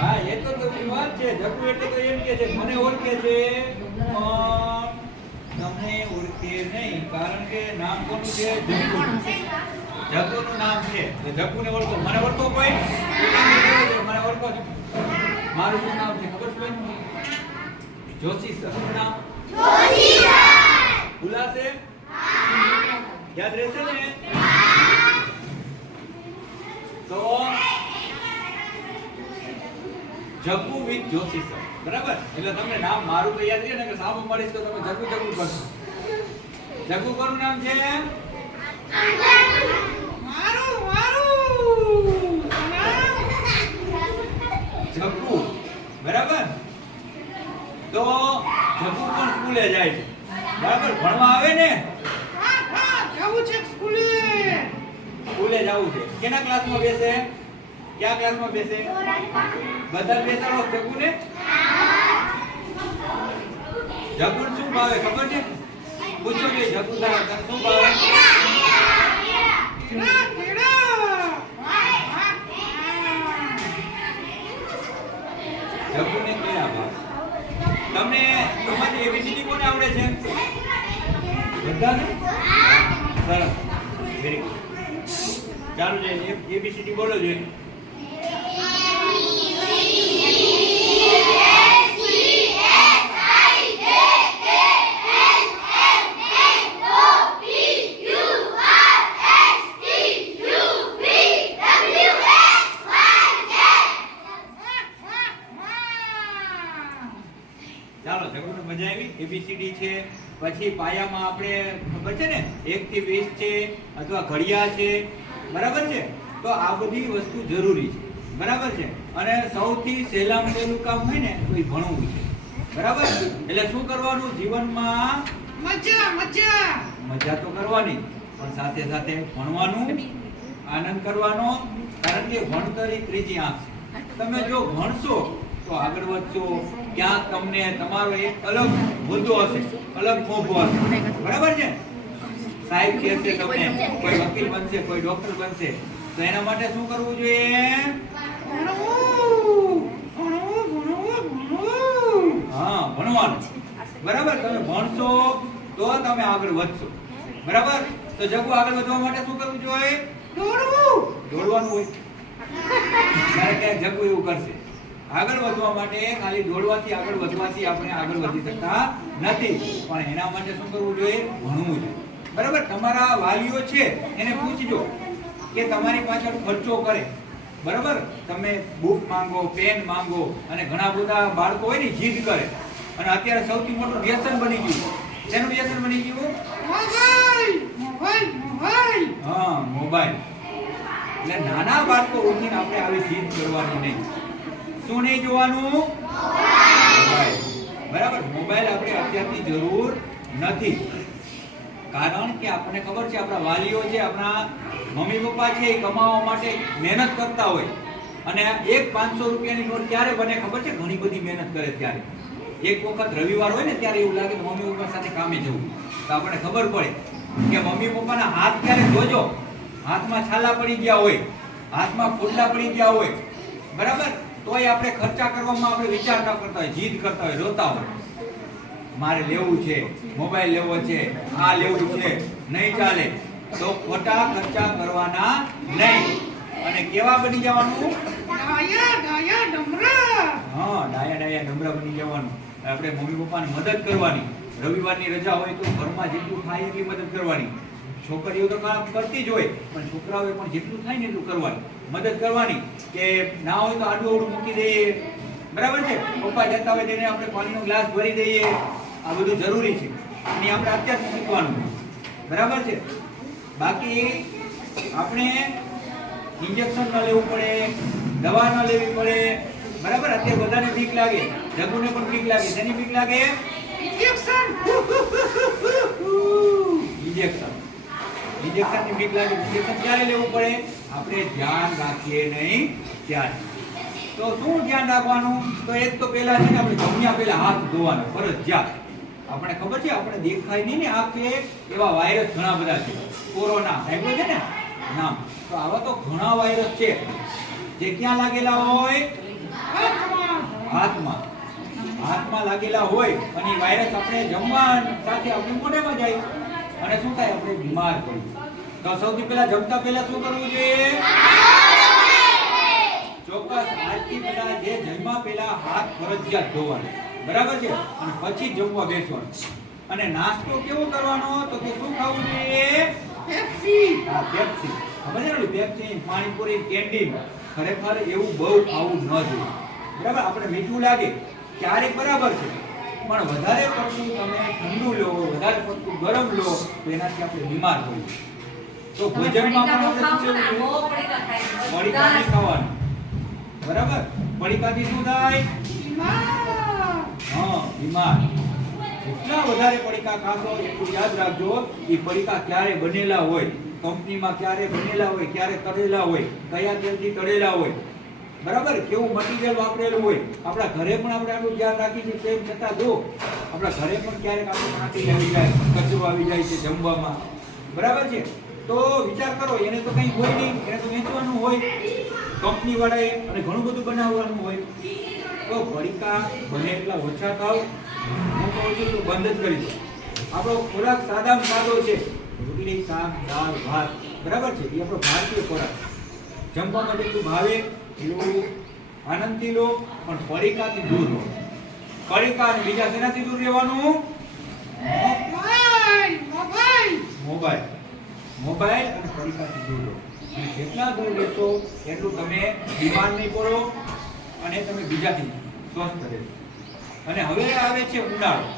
હા એ તો વાત છે. જગુ એટલે તો એમ કે છે મને ઓળખે છે તમને ઓળખે નહીં, કારણ કે નામ કોનું છે? જગુનું નામ છે. તો જગુને ઓળખો. મને ઓળખો કોઈ? મને ઓળખો છો? મારું શું નામ છે ખબર છે? જોશી સર. શું નામ? જોશી સર. ભૂલાશે? યાદ રહેશે ને? તો જગુ વિથ જોશી સર, બરાબર? એટલે તમને નામ મારું તો યાદ રહે ને, કે સામું મળીશ તો તમે જગુ જગુ કરશો. જગુ કોનું નામ છે? જગુ, બરાબર? તો જગુ પણ સ્કૂલે જાય છે, બરાબર? ભણવા આવે ને? જવું છે સ્કૂલે. સ્કૂલે જવું છે. કેના ક્લાસમાં બેસે? ક્યાં ક્લાસમાં બેસે? બધા બેસાડો જગુને. જગુને શું ભાવે ખબર છે? પૂછો કે જગુ તારા તને શું ભાવે? જગુને કયા ભાવે? તમને તમારી એબીસીડી કોને આવડે છે? બધાને? સરસ, વેરી ગુડ. ચાલો જે એબીસીડી બોલો જોઈએ. ચાલો જગુને મજા આવી. એબીસીડી છે, પછી પાયામાં આપણે ખબર છે ને 1 થી 20 છે, અથવા ઘડિયા છે, બરાબર છે? તો આ બધી વસ્તુ જરૂરી છે, બરાબર છે? અને સૌથી સહેલામાં સહેલું કામ હોય ને તો એ ભણવું છે, બરાબર? એટલે શું કરવાનું જીવનમાં? મજા તો કરવાની, પણ સાથે સાથે ભણવાનું, આનંદ કરવાનો. કારણ કે ભણતર એ ત્રીજી આંખ છે. તમે જો ભણશો તો આગળ વધશો. ક્યાંક તમને તમારો એક અલગ મુદ્દો હશે, અલગ મોભો હશે, બરાબર છે? સાહેબ કહેશે તમને કોઈ વકીલ બનશે, કોઈ ડોક્ટર બનશે, તો એના માટે શું કરવું જોઈએ? હા, ભણવાનું, બરાબર? તમે ભણશો તો તમે આગળ વધશો, બરાબર? તો જગુ આગળ વધવા માટે શું કરવું જોઈએ? દોડવાનું હોય. ક્યારેક જગુ એવું કરશે. આગળ વધવા માટે ખાલી દોડવાથી, આગળ વધવાથી આપણે આગળ વધી શકતા નથી, પણ એના માટે શું કરવું જોઈએ? ભણવું જોઈએ, બરાબર? તમારા વાલીઓ છે એને પૂછજો કે તમારી પાછળ ખર્ચો કરે, બરાબર? તમે બુક માંગો, પેન માંગો, અને ઘણા બધા બાળકો હોય ને જીદ કરે. અને અત્યારે સૌથી મોટું વ્યસન બની ગયું. શેનું વ્યસન બની ગયું? હા, મોબાઈલ. એટલે નાના બાળકો ઉઠીને આપણે આવી જીદ કરવાની નહીં. શું નહીં જોવાનું? મોબાઈલ, બરાબર? મોબાઈલ આપણે અત્યારની જરૂર નથી, કારણ કે આપણને ખબર છે આપણા વાલીઓ છે, આપણા મમ્મી પપ્પા છે, એ કમાવા માટે મહેનત કરતા હોય. અને એક 500 રૂપિયાની નોટ ક્યારે બને ખબર છે? ઘણી બધી મહેનત કરે ત્યારે. એક વખત રવિવાર હોય ને ત્યારે એવું લાગે કે મમ્મી પપ્પા સાથે કામે જવું. તો આપણને ખબર પડે કે મમ્મી પપ્પાના હાથ ક્યારે જોજો, હાથમાં છાલા પડી ગયા હોય, હાથમાં ફૂટલા પડી ગયા હોય, બરાબર? તોય આપણે ખર્ચા કરવામાં આપણે વિચાર ન કરતા હોય, જીદ કરતા હોય, રોતા હોય. મારે લેવું છે, મોબાઈલ લેવો છે, આ લેવું છે, નહીં ચાલે. તો ખોટા ખર્ચા કરવાના નહીં. અને કેવા બની જવાનું? ડાયા ડમરા. હા, ડાયા ડમરા બની જવાનું. આપણે મમ્મી પપ્પાને મદદ કરવાની. રવિવારની રજા હોય તો ઘરમાં જેટલું થાય એટલી મદદ કરવાની. છોકરીઓ તો કામ કરતી જ હોય, પણ છોકરાઓએ પણ જેટલું થાય ને એટલું કરવાની, મદદ કરવાની. કે ના હોય તો આડું અવળું મૂકી દઈએ, બરાબર છે? પપ્પા જતા હોય તેને આપણે પાણીનો ગ્લાસ ભરી દઈએ. આ બધું જરૂરી છે, અને આપણે અત્યારથી શીખવાનું, બરાબર છે? બાકી આપણે ઇન્જેક્શન ન લેવું પડે, દવા ન લેવી પડે, બરાબર? અત્યારે બધાને બીક લાગે, જગુને પણ બીક લાગે. શેની બીક લાગે? ઇન્જેક્શનની બીક લાગે. ઇન્જેક્શન ક્યારે લેવું પડે? આપણે ધ્યાન રાખીએ નહીં ત્યારે. તો શું ધ્યાન રાખવાનું? તો એક તો પહેલા છે ને આપણે જમ્યા પહેલા હાથ ધોવાના ફરજિયાત. આપણે ખબર છે આપણે દેખાય નહીં ને આંખે એવા વાયરસ ઘણા બધા છે. કોરોના સાંભળ્યું છે ને નામ? તો આવા તો ઘણા વાયરસ છે જે ક્યાં લાગેલા હોય? હાથમાં હાથમાં લાગેલા હોય અને ઈ વાયરસ આપણે જમવા સાથે આપણી મોઢામાં જાય અને શું થાય આપણે બીમાર પડીએ. તો સૌથી પહેલા જમતા પહેલા શું કરવું જોઈએ? ચોક્કસ આજથી પહેલા જે જમવા પહેલા હાથ ફરજિયાત ધોવાના, બરાબર છે, અને પછી જમવા બેસવાનું. અને નાસ્તો કેવો કરવાનો? તો કે શું ખાવું જોઈએ? પેપ્સી. હા, પેપ્સી. ખબર છે ને, પેપ્સી, પાણીપુરી, કેન્ડીન ખરેખર એવું બહુ ખાવું ન જોઈએ. બરાબર, આપણે મીઠું લાગે ક્યારેક બરાબર છે, પણ વધારે પડતું તમે ઠંડુ લો, વધારે પડતું ગરમ લો તો એનાથી આપણે બીમાર હોઈએ. તો ભોજનમાં પણ આપણે શું કરવું જોઈએ? પડીકા નહીં ખાવાનું. બરાબર, પડીકાથી શું થાય? હા, બીમાર. જેટલા વધારે પડીકા ખાશો એટલું યાદ રાખજો, એ પડીકા ક્યારે બનેલા હોય, કંપનીમાં ક્યારે બનેલા હોય, ક્યારે તળેલા હોય, કયા તેલથી તળેલા હોય, બરાબર, કેવું મટીરીયલ વાપરેલું હોય. આપણા ઘરે પણ આપણે આટલું ધ્યાન રાખીશું, તેમ છતાં જો આપણા ઘરે પણ ક્યારેક આપણે કાંટી આવી જાય, કચરો આવી જાય છે જમવામાં, બરાબર છે, તો વિચાર કરો, એને તો કંઈ હોય નહીં, એને તો વેચવાનું હોય કંપની વાળાએ, અને ઘણું બધું બનાવવાનું હોય. તો પડીકા બને એટલા ઓછા ખાવ. હું કહું છું તો બંધ જ કરી દો. આપણો ખોરાક સાદામાં સાદો છે, રોટલી, શાક, દાળ, ભાત, બરાબર છે, એ આપણો ભારતીય ખોરાક. જમવામાં જેટલું ભાવે એટલું આનંદથી લો, પણ પડીકાથી દૂર રહો. પડીકા અને બીજા શેનાથી દૂર રહેવાનું? મોબાઈલ અને પડીકાથી દૂર રહો. અને જેટલા દૂર રહેશો એટલું તમે બીમાર નહીં પડો અને તમે બીજાથી સ્વસ્થ રહેશો. અને હવે આવે છે ઉનાળો.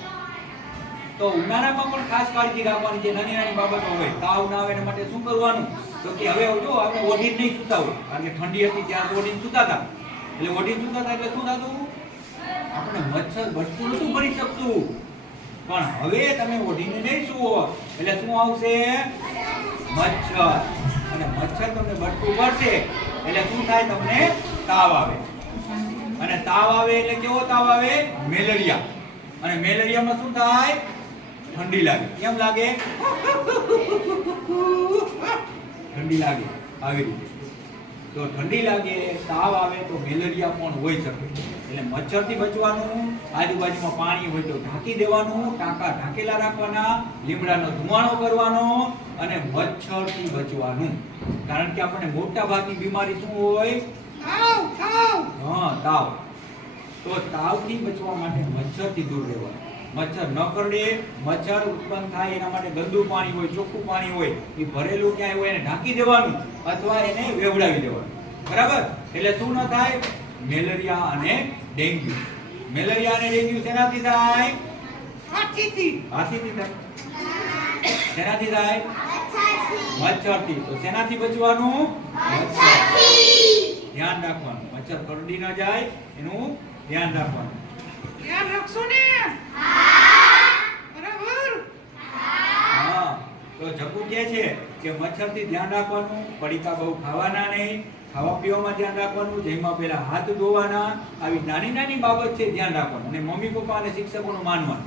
તો ઉનાળામાં પણ ખાસ કાળજી રાખવાની છે. નાની નાની બાબતો હોય, તાવ ના આવે એના માટે શું કરવાનું? તો કે હવે જો આપણે ઓઢીને નહીં સૂતા હોય, કારણ કે ઠંડી હતી ત્યારે ઓઢીને સૂતા હતા, એટલે ઓઢીને સૂતા હતા એટલે શું થતું? આપણે મચ્છર બચતું નતું ભરી શકતું. પણ હવે તમે ઓઢીને નહીં સૂવો એટલે શું આવશે? મચ્છર. અને મચ્છર તમને બચતું ભરશે એટલે શું થાય? તમને તાવ આવે. અને તાવ આવે એટલે કેવો તાવ આવે? મેલેરિયા. અને મેલેરિયામાં શું થાય? ઠંડી લાગે. કેમ લાગે? ઠંડી લાગે, આવી રીતે. તો ઠંડી લાગે, તાવ આવે તો મેલેરિયા પણ હોઈ શકે. એટલે મચ્છરથી બચવાનું, આજુબાજુમાં પાણી હોય તો ઢાંકી દેવાનું, ટાંકા ઢાંકેલા રાખવાના, લીમડાનો ધુમાડો કરવાનો અને મચ્છરથી બચવાનું. કારણ કે આપણને મોટા ભાગની બીમારી શું હોય? તાવ. તો તાવથી બચવા માટે મચ્છરથી દૂર રહેવાનું. મચ્છર ન કરડે, મચ્છર ઉત્પન્ન થાય એના માટે ગંદુ પાણી હોય, ચોખ્ખું પાણી હોય, એ ભરેલું ક્યાંય હોય એને ઢાંકી દેવાનું અથવા એને વેવડાવી દેવાનું. બરાબર, એટલે શું ન થાય? મેલેરિયા અને ડેન્ગ્યુ. મેલેરિયા અને ડેન્ગ્યુ શેનાથી થાય? હાથીથી થાય. શેનાથી થાય? મચ્છરથી. તો શેનાથી બચવાનું? મચ્છરથી. ધ્યાન રાખવાનું, મચ્છર કરડી ન જાય એનું ધ્યાન રાખવાનું. ધ્યાન રાખશો ને? બરાબર. હા, તો જપુ કહે છે કે મચ્છરથી ધ્યાન રાખવાનું, પડીકા બહુ ખાવાના નહીં, ખાવા પીવામાં ધ્યાન રાખવાનું, જમવા પહેલા હાથ ધોવાના, આવી નાની નાની બાબત છે ધ્યાન રાખવાનું. અને મમ્મી પપ્પા અને શિક્ષકોનું માનવાનું.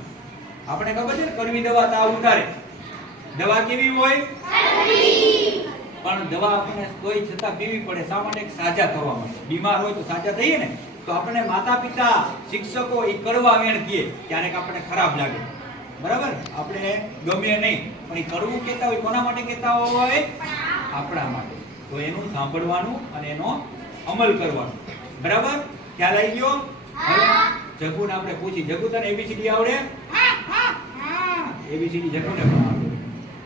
આપણે ખબર છે ને, કડવી દવા તાવ ઉતારે. દવા કેવી હોય? પણ દવા આપણને કોઈ છતાં પીવી પડે. શા માટે? સાજા થવા માટે. બીમાર હોય તો સાજા થઈએ ને. તો આપણે માતા પિતા, શિક્ષકો એ કડવા વેણ કહે, ક્યારેક આપણને ખરાબ લાગે, બરાબર, આપણે ગમે નહીં, પણ એ કડવું કહેતા હોય કોના માટે કહેતા હોય? આપણા માટે. તો એનું સાંભળવાનું અને એનો અમલ કરવાનો. બરાબર, ખ્યાલ આવી ગયો? હવે જગુને આપણે પૂછી, જગુ તને એબીસીડી આવડે? એબીસીડી જગુને પણ આવડે.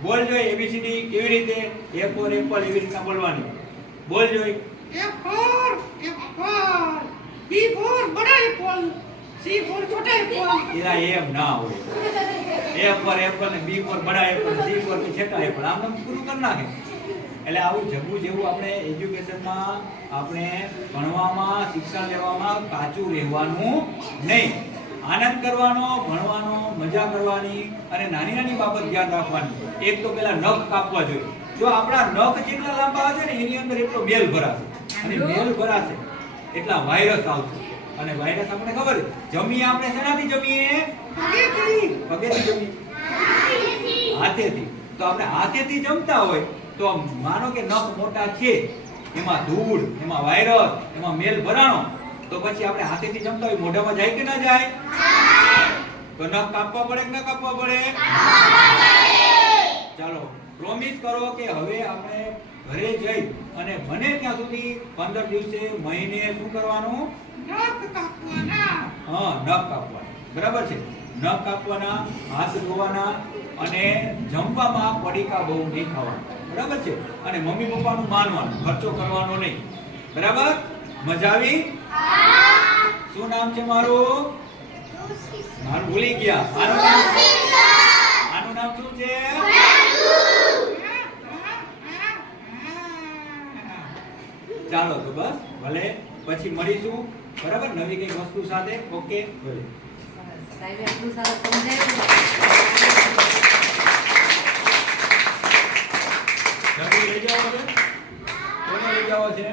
બોલ જોઈ એબીસીડી કેવી રીતે? એ ફોર એપલ એવી રીતના બોલવાની. બોલ જોઈ. A for apple, B for बड़ा apple, C for छोटा apple. એલા એમ ના હોય. એ ફોર એપલ ને બી ફોર બડા એપલ, સી ફોર છેટા એપલ, આમ નામ પૂરું કરી નાખે. એટલે આવું જગવું જેવું આપણે એજ્યુકેશનમાં, આપણે ભણવામાં, શિક્ષણ લેવામાં કાચું રહેવાનું નહીં. આનંદ કરવાનો, ભણવાનો, મજા કરવાની અને નાની નાની બાબત ધ્યાન રાખવાની. એક તો પેલા નખ કાપવા જોઈએ. જો આપણા નખ જેટલા લાંબા હશે ને એની અંદર એટલો મેલ ભરાશે, અને મેલ ભરાશે એટલા વાયરસ આવશે. અને વાયરસ આપણે ખબર છે, જમીએ આપણે શેનાથી જમીએ? પગેથી જમીએ, હાથેથી. તો આપણે હાથેથી જમતા હોય તો માનો કે નખ મોટા છે, એમાં ધૂળ, એમાં વાયરસ, એમાં મેલ ભરાણો, તો પછી આપણે હાથેથી જમતા હોય મોઢામાં જાય કે ના જાય? તો નખ કાપવા પડે કે ના કાપવા પડે? ચાલો પ્રોમિસ કરો કે હવે આપણે ઘરે જઈ અને બને ત્યાં સુધી 15 દિવસે મહિને શું કરવાનું? નખ કાપવાના. હા, નખ કાપવાના. બરાબર છે. નખ કાપવાના, હાથ ધોવાના અને જમવામાં પડીકા બહુ નહીં ખાવાના. બરાબર છે. અને મમ્મી પપ્પાનું માનવાનું, ખર્ચો કરવાનો નહીં. બરાબર? મજા આવી? શું નામ છે મારું? મારું ભૂલી ગયા. આનું નામ શું છે? ચાલો તો બસ ભલે પછી મળીશું. બરાબર? નવી કઈ વસ્તુ સાથે. ઓકે ભલે. સાહેબે એટલું સરસ સમજાવ્યું. જલ્દી લઈ જાઓ છે. કોને લઈ જાઓ છે?